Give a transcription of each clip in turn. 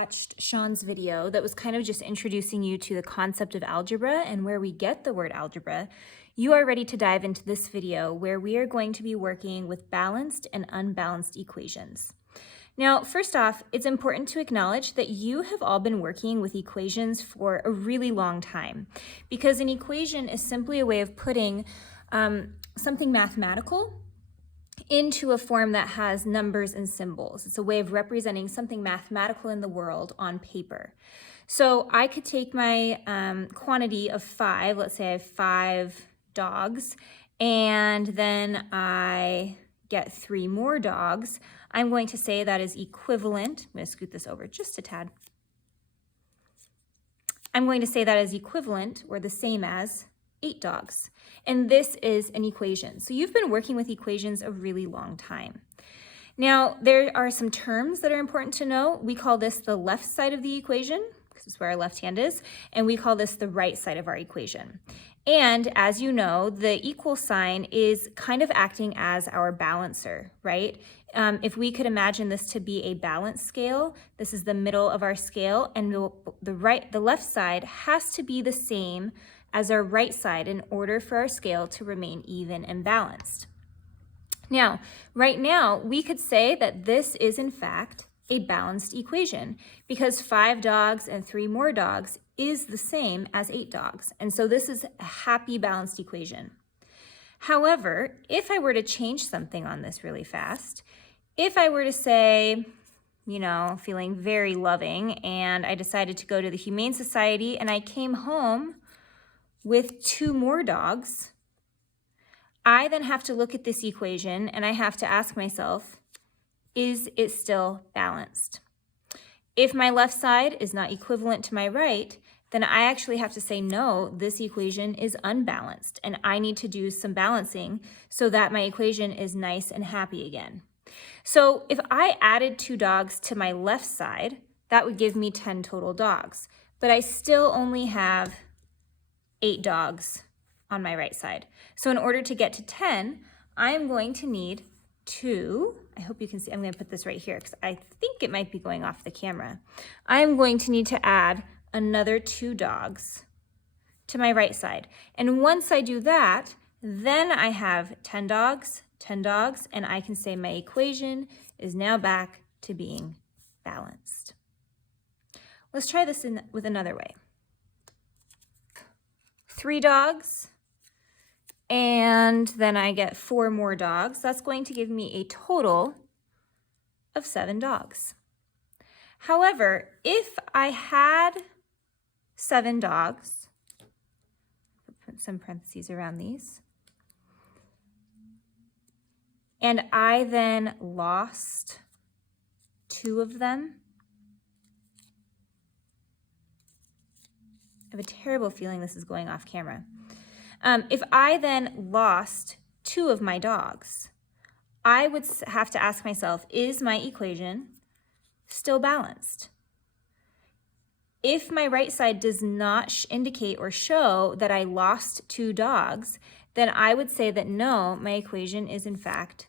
watched Sean's video that was kind of just introducing you to the concept of algebra and where we get the word algebra, you are ready to dive into this video where we are going to be working with balanced and unbalanced equations. Now, first off, it's important to acknowledge that you have all been working with equations for a really long time, because an equation is simply a way of putting something mathematical into a form that has numbers and symbols. It's a way of representing something mathematical in the world on paper. So I could take my quantity of 5, let's say I have 5 dogs, and then I get 3 more dogs. I'm going to say that is equivalent. I'm going to scoot this over just a tad. I'm going to say that is equivalent or the same as 8 dogs. And this is an equation. So you've been working with equations a really long time. Now, there are some terms that are important to know. We call this the left side of the equation, because it's where our left hand is, and we call this the right side of our equation. And as you know, the equal sign is kind of acting as our balancer, right? If we could imagine this to be a balance scale, this is the middle of our scale, and the left side has to be the same as our right side in order for our scale to remain even and balanced. Now, right now, we could say that this is in fact a balanced equation because 5 dogs and 3 more dogs is the same as 8 dogs. And so this is a happy balanced equation. However, if I were to change something on this really fast, if I were to say, feeling very loving, and I decided to go to the Humane Society and I came home with 2 more dogs, I then have to look at this equation and I have to ask myself, is it still balanced? If my left side is not equivalent to my right, then I actually have to say, no, this equation is unbalanced and I need to do some balancing so that my equation is nice and happy again. So if I added 2 dogs to my left side, that would give me 10 total dogs, but I still only have 8 dogs on my right side. So in order to get to 10, I am going to need 2. I hope you can see, I'm going to put this right here because I think it might be going off the camera. I am going to need to add another 2 dogs to my right side. And once I do that, then I have 10 dogs, and I can say my equation is now back to being balanced. Let's try this with another way. 3 dogs, and then I get 4 more dogs. That's going to give me a total of 7 dogs. However, if I had 7 dogs, put some parentheses around these, and I then lost 2 of them, I have a terrible feeling this is going off camera. If I then lost 2 of my dogs, I would have to ask myself, is my equation still balanced? If my right side does not indicate or show that I lost 2 dogs, then I would say that no, my equation is in fact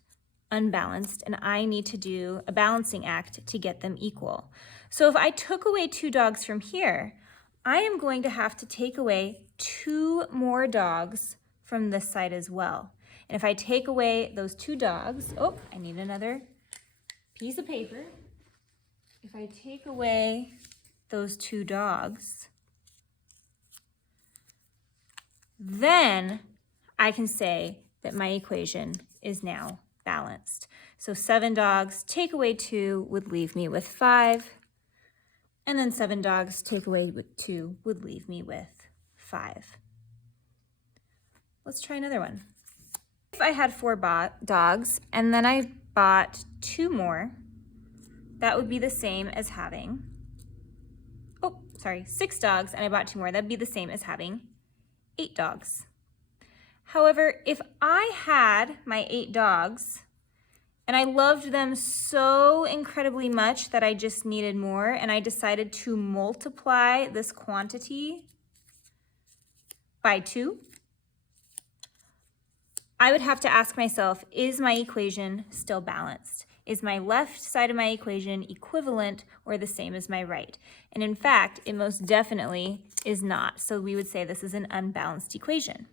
unbalanced and I need to do a balancing act to get them equal. So if I took away 2 dogs from here, I am going to have to take away 2 more dogs from this side as well. And if I take away those 2 dogs, oh, I need another piece of paper. If I take away those 2 dogs, then I can say that my equation is now balanced. So 7 dogs, take away 2 would leave me with 5. And then 7 dogs, take away 2 would leave me with 5. Let's try another one. If I had 4 dogs and then I bought 2 more, that would be the same as having, 6 dogs and I bought 2 more. That'd be the same as having 8 dogs. However, if I had my 8 dogs and I loved them so incredibly much that I just needed more, and I decided to multiply this quantity by 2, I would have to ask myself, is my equation still balanced? is my left side of my equation equivalent or the same as my right? And in fact, it most definitely is not. So we would say this is an unbalanced equation.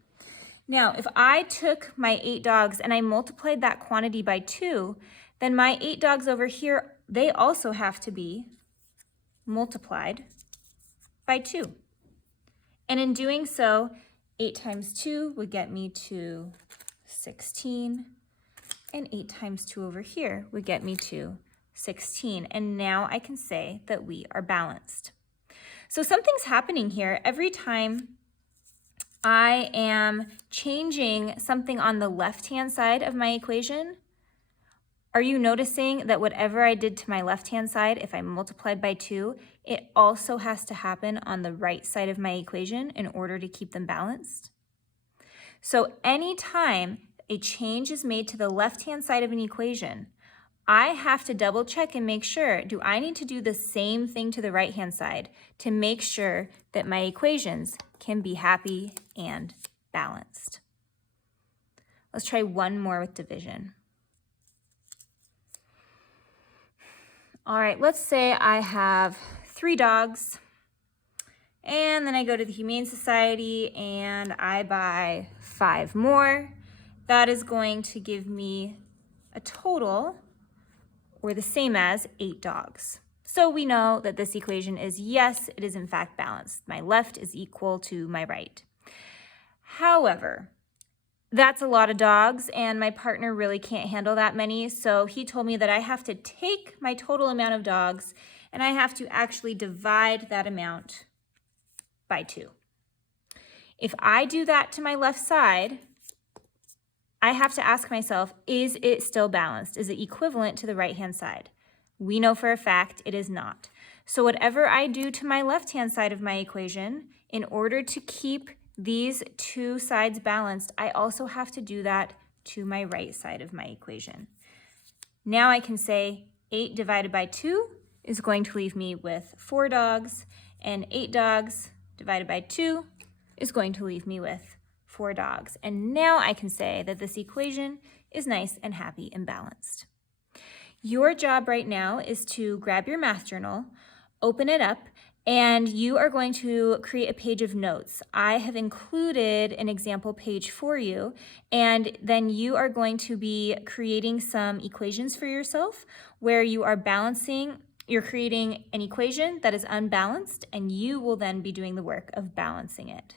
Now, if I took my 8 dogs and I multiplied that quantity by 2, then my 8 dogs over here, they also have to be multiplied by 2. And in doing so, 8 times 2 would get me to 16, and 8 times 2 over here would get me to 16. And now I can say that we are balanced. So something's happening here. Every time I am changing something on the left-hand side of my equation, are you noticing that whatever I did to my left-hand side, if I multiplied by 2, it also has to happen on the right side of my equation in order to keep them balanced? So anytime a change is made to the left-hand side of an equation, I have to double check and make sure, do I need to do the same thing to the right-hand side to make sure that my equations can be happy and balanced? Let's try one more with division. All right, let's say I have 3 dogs, and then I go to the Humane Society and I buy 5 more. That is going to give me a total, or the same as, 8 dogs. So we know that this equation is, yes, it is in fact balanced. My left is equal to my right. However, that's a lot of dogs, and my partner really can't handle that many, so he told me that I have to take my total amount of dogs and I have to actually divide that amount by 2. If I do that to my left side, I have to ask myself, is it still balanced? Is it equivalent to the right-hand side? We know for a fact it is not. So whatever I do to my left-hand side of my equation, in order to keep these 2 sides balanced, I also have to do that to my right side of my equation. Now I can say 8 divided by 2 is going to leave me with 4 dogs, and 8 dogs divided by 2 is going to leave me with 4 dogs. And now I can say that this equation is nice and happy and balanced. Your job right now is to grab your math journal, open it up, and you are going to create a page of notes. I have included an example page for you, and then you are going to be creating some equations for yourself where you are you're creating an equation that is unbalanced, and you will then be doing the work of balancing it.